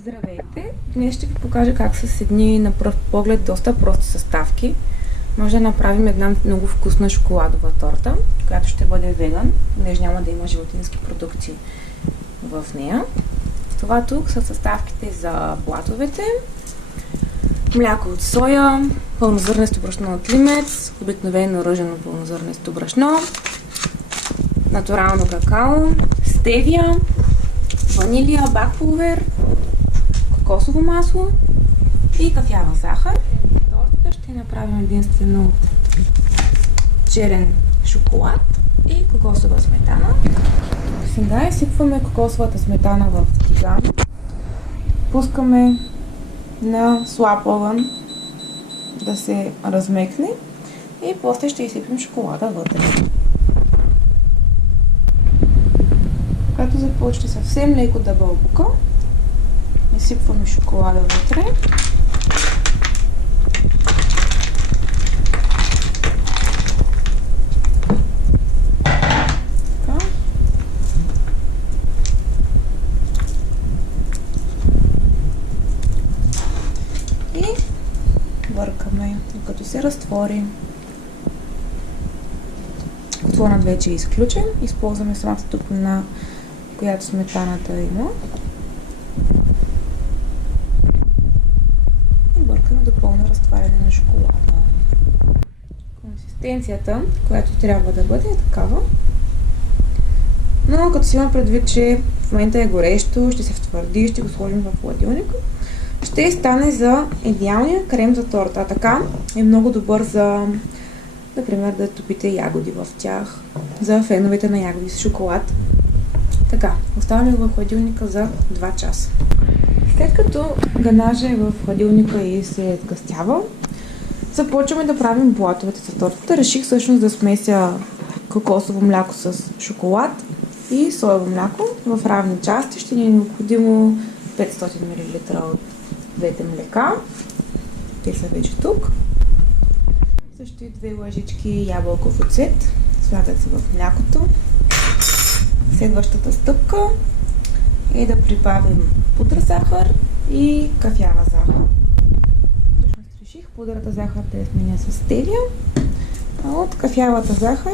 Здравейте! Днес ще ви покажа как с едни на пръв поглед доста прости съставки може да направим една много вкусна шоколадова торта, която ще бъде веган, понеже няма да има животински продукти в нея. Това тук са съставките за блатовете: мляко от соя, пълнозърнесто брашно от лимец, обикновено ръжено пълнозърнесто брашно, натурално какао, стевия, ванилия, бак пулвер, кокосово масло и кафява захар. Тортата ще направим единствено от черен шоколад и кокосова сметана. Сега изсипваме кокосовата сметана в тиган. Пускаме на слаб огън да се размекне и после ще изсипим шоколада вътре. Когато започне съвсем леко да бълбука, изсипваме шоколада вътре. Така. И бъркаме, докато се разтвори. Котлонът вече е изключен. Използваме самата топлина, която сметаната има. И бъркаме до пълно разтваряне на шоколада. Консистенцията, която трябва да бъде, е такава. Но като си има предвид, че в момента е горещо, ще се втвърди, ще го сложим в хладилника, ще стане за идеалния крем за торта. Така е много добър за, например, да топите ягоди в тях, за феновете на ягоди с шоколад. Така, оставяме го в хладилника за 2 часа. След като ганажа е в хладилника и се сгъстява, започваме да правим блатовете за тортата. Реших всъщност да смеся кокосово мляко с шоколад и соево мляко в равни части. Ще ни е необходимо 500 мл от двете млека. Те са вече тук. Също и 2 лъжички ябълков оцет. Слагат се в млякото. Следващата стъпка е да прибавим пудра захар и кафява захар. Всъщност реших пудрата захар да я сменя с стевия, а от кафявата захар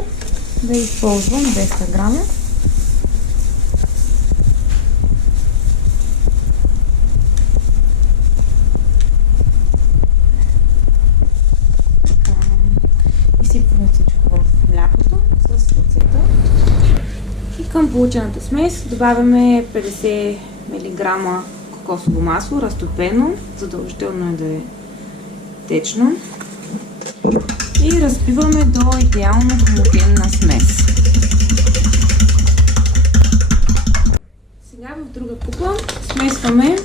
да използвам 200 грама. Изсипваме всичко в млякото с оцета. И към получената смес добавяме 50 мг кокосово масло, разтопено, задължително е да е течно. И разбиваме до идеално хомогенна смес. Сега в друга купа смесваме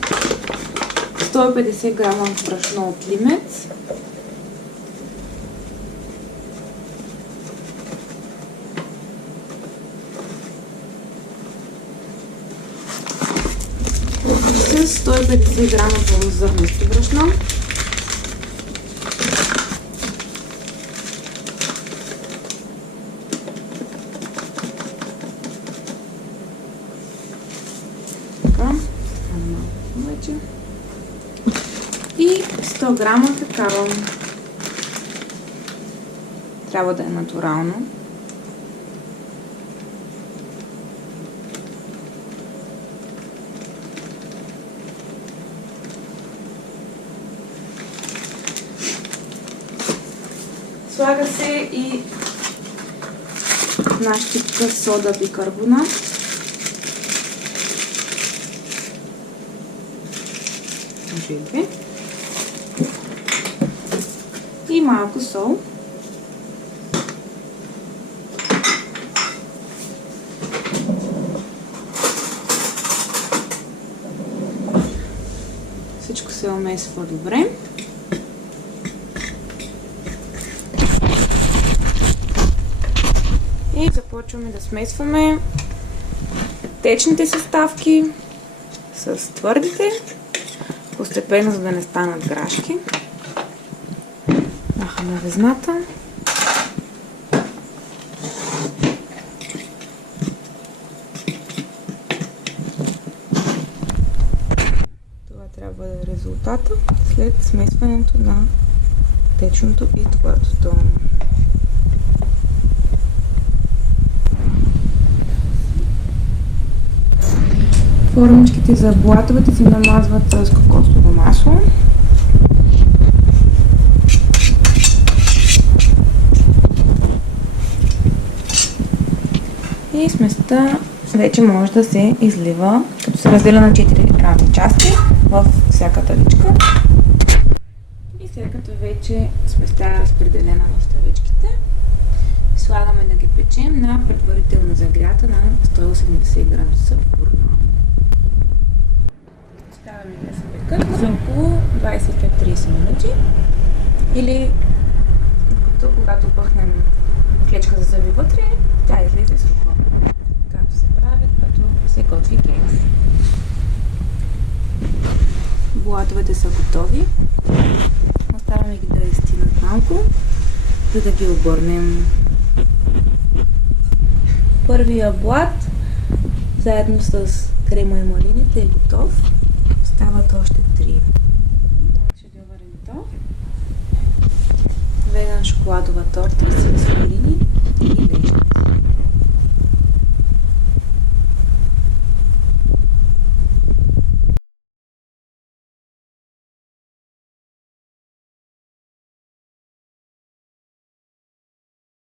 150 г брашно от лимец, с 150 г пълнозърнесто брашно, така, вече, и 100 г какао. Трябва да е натурално. Слага се и една щипка сода бикарбонат. И малко сол. Всичко се омесва добре. И започваме да смесваме течните съставки с твърдите, постепенно, за да не станат грашки. Махаме везната. трябва да е резултата след смесването на течното и твърдото. Формичките за блатовете се намазват с кокосово масло. И сместа вече може да се излива, като се разделя на 4 равни части в всяка тавичка. И след като вече сместа е разпределена в тавичките, слагаме да ги печем на предварително загрята на 180 градуса фурна. Ставаме да се пекат за около 25-30 минути или когато пъхнем клечка за зъби вътре, тя излезе суха. Както се прави, като се готви кекс. Блатовете са готови. Оставяме ги да изстинат малко, за да ги обърнем. Първия блат, заедно с крема и малините, е готов. Остават още 3. Шедьовър е готов. Веган шоколадова торта с малини и лещи.